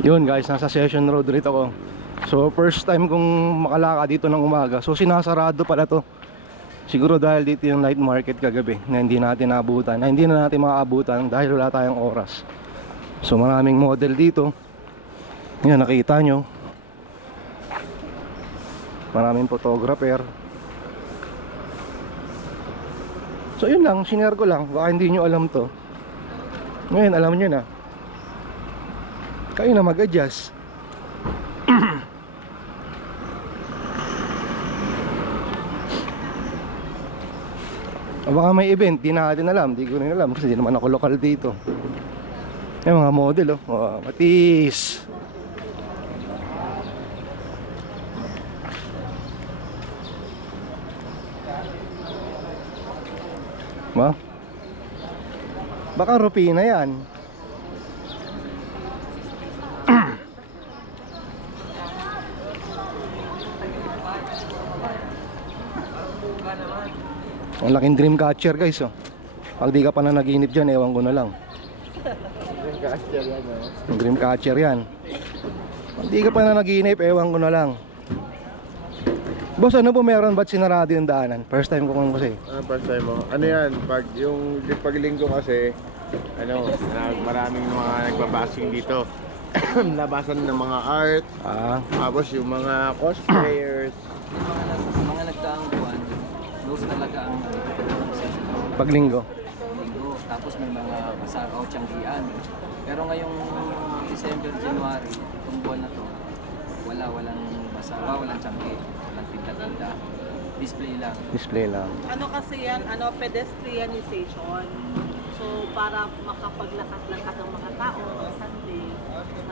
Yun guys, nasa Session Road rito ako. So first time kong makalaka dito ng umaga. So sinasarado pala to. Siguro dahil dito yung night market kagabi na hindi natin naabutan, na hindi na natin makaabutan dahil wala tayong oras. So maraming model dito. Yan, nakita nyo. Maraming photographer. So yun lang, sinare ko lang. Baka hindi nyo alam to. Ngayon alam nyo na. Kayo na mag-adjust. Baka may event, di natin alam. Di ko rin alam kasi di naman ako lokal dito. Yung mga model oh, matis. Ma? Baka Rupina yan. Ang laking dream catcher guys oh. Pag di ka pa na naginip dyan, ewan ko na lang. Dream catcher yan oh. Dream catcher yan. Pag di ka pa na naginip, ewan ko na lang. Boss, ano po meron? Ba't sinarado yung daanan? First time ko kung kasi. First time mo? Ano yan? Pag yung paglinggo kasi, ano, maraming mga nagbabashing dito. Labasan ng mga art. Tapos yung mga cosplayers. Mga nagdaang buwan, close talaga ang Paglinggo. linggo. Tapos may mga pasaraw tiyanggian. Pero ngayong December, January, itong buwan na to, walang basawa, walang tiyanggi, walang tinda-tinda. Display lang. Display lang. Ano kasi yan, pedestrianization. So para makapaglakad-lakad ng mga tao ng Sunday.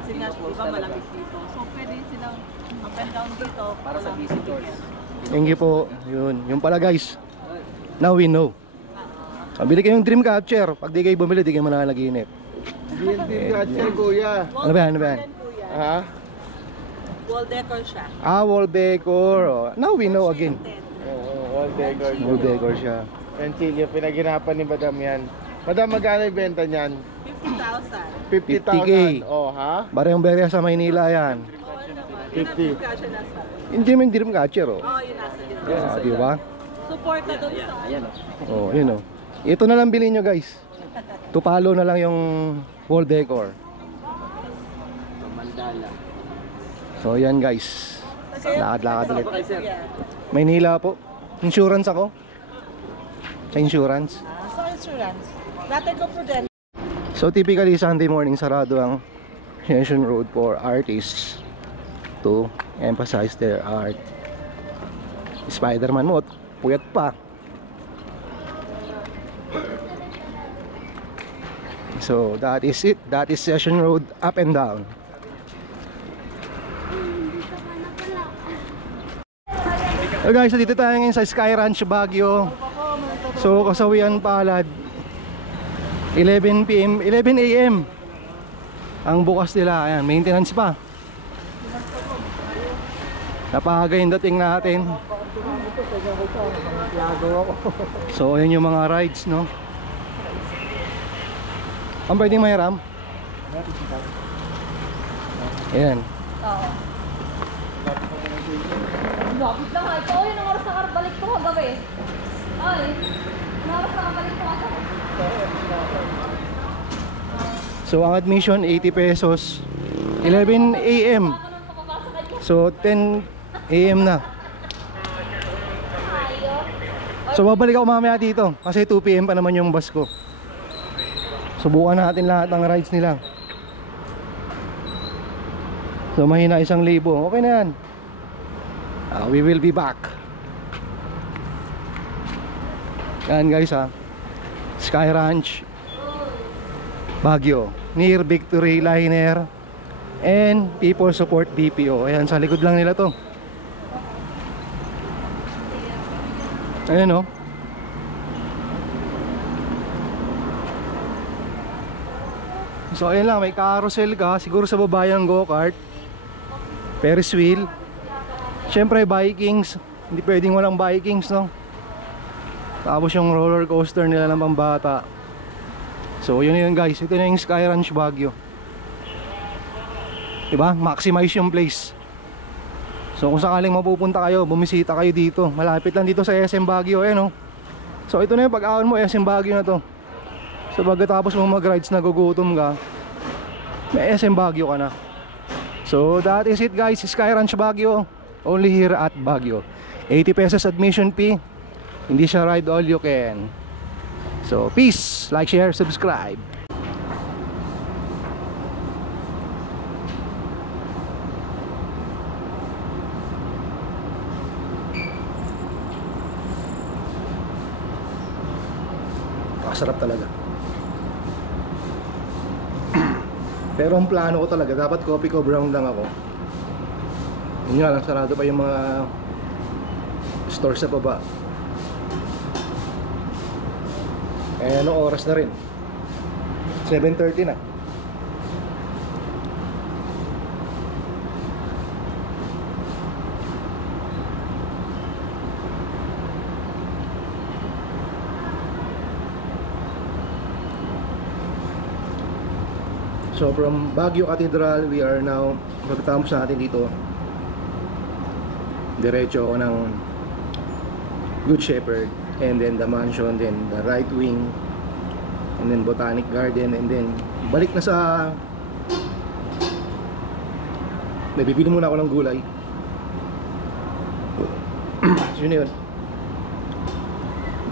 Kasi nga, di ba malamig dito. So pwede silang up and down dito. Para sa visitors. Thank you po. Yun. Yung pala guys. Now we know. Bili kayong dream catcher. Pag di kayo bumili, di kayo mananaginip. Dream catcher kuya. Ano ba yan? Ano ba yan? Ha? Wall decor siya. Wall decor. Oh. Now we know again. Oo, wall decor. Wall decor siya. Ranchillo, pinaghirapan ni Madam yan. Madam, magkano yung benta niyan? 50,000. 50K. 50,000. Oh, ha? Bareng berya sa Maynila yan. 50. Kasya nasa. Hindi naman dream catcher oh. Yun nasa dito. Di ba? Support na doon sa. Ayan o. Oh, yun oh. Ito na lang bilhin nyo guys. Tupalo na lang yung wall decor. Mandala. So yan guys. Lakad-lakad ulit. Yeah. Maynila po. Insurance ako. Sa insurance. So insurance. Dati ko prudent. So typically Sunday morning sarado ang Session Road for artists to emphasize their art. Spider-Man mo, puyat pa. So that is it. That is Session Road up and down. So guys, dito tayo ngayon sa Sky Ranch Baguio. So kasawian palad 11 PM, 11 AM ang bukas nila. Ayan, maintenance pa. Napakaga yung dating natin. So ayan yung mga rides, no? Ang pwedeng mahiram? Ayan. Oo. Lapit lang nga. Ito, yun ang oras na karbalik ko kagabi. Ay, ang oras na karbalik ko kagabi. So ang admission 80 pesos. 11 AM. So 10 AM na. So babalik ako mamaya dito kasi 2 PM pa naman yung bus ko. Subukan natin lahat ng rides nila. So mahina 1,000. Okay na yan. We will be back. Yan guys ha. Sky Ranch Baguio, near Victory Liner and People Support BPO. Ayan, sa likod lang nila to. Ayan o. So ayan lang, may carousel ka. Siguro sa baba yung go-kart, Ferris wheel. Siyempre Vikings. Hindi pwedeng walang Vikings, no? Tapos yung roller coaster nila ng pambata. So yun guys, ito na yung Sky Ranch Baguio. Diba? Maximize yung place. So kung sakaling mapupunta kayo, bumisita kayo dito. Malapit lang dito sa SM Baguio, eh no. So ito na yung pag-aon mo, SM Baguio na to. So pagkatapos mo mag-rides, nagugutom ka, may SM Baguio ka na. So that is it guys, Sky Ranch Baguio. Only here at Baguio. 80 pesos admission fee. Hindi siya ride all you can. So peace, like, share, subscribe. Masarap talaga. Pero ang plano ko talaga, dapat coffee ko brown lang ako. Yun nga lang, sarado pa yung mga store sa baba. Eh, anong oras na rin? 7:30 na. So from Baguio Cathedral, we are now, pagkatapos natin dito, diretso ako ng Good Shepherd, and then the mansion, then the right wing, and then Botanic Garden, and then balik na sa, may bibili muna ako ng gulay. So yun yun,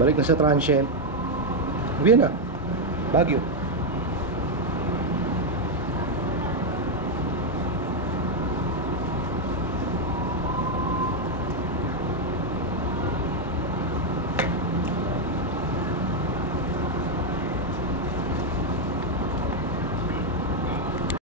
balik na sa transient. Uwi na, Baguio.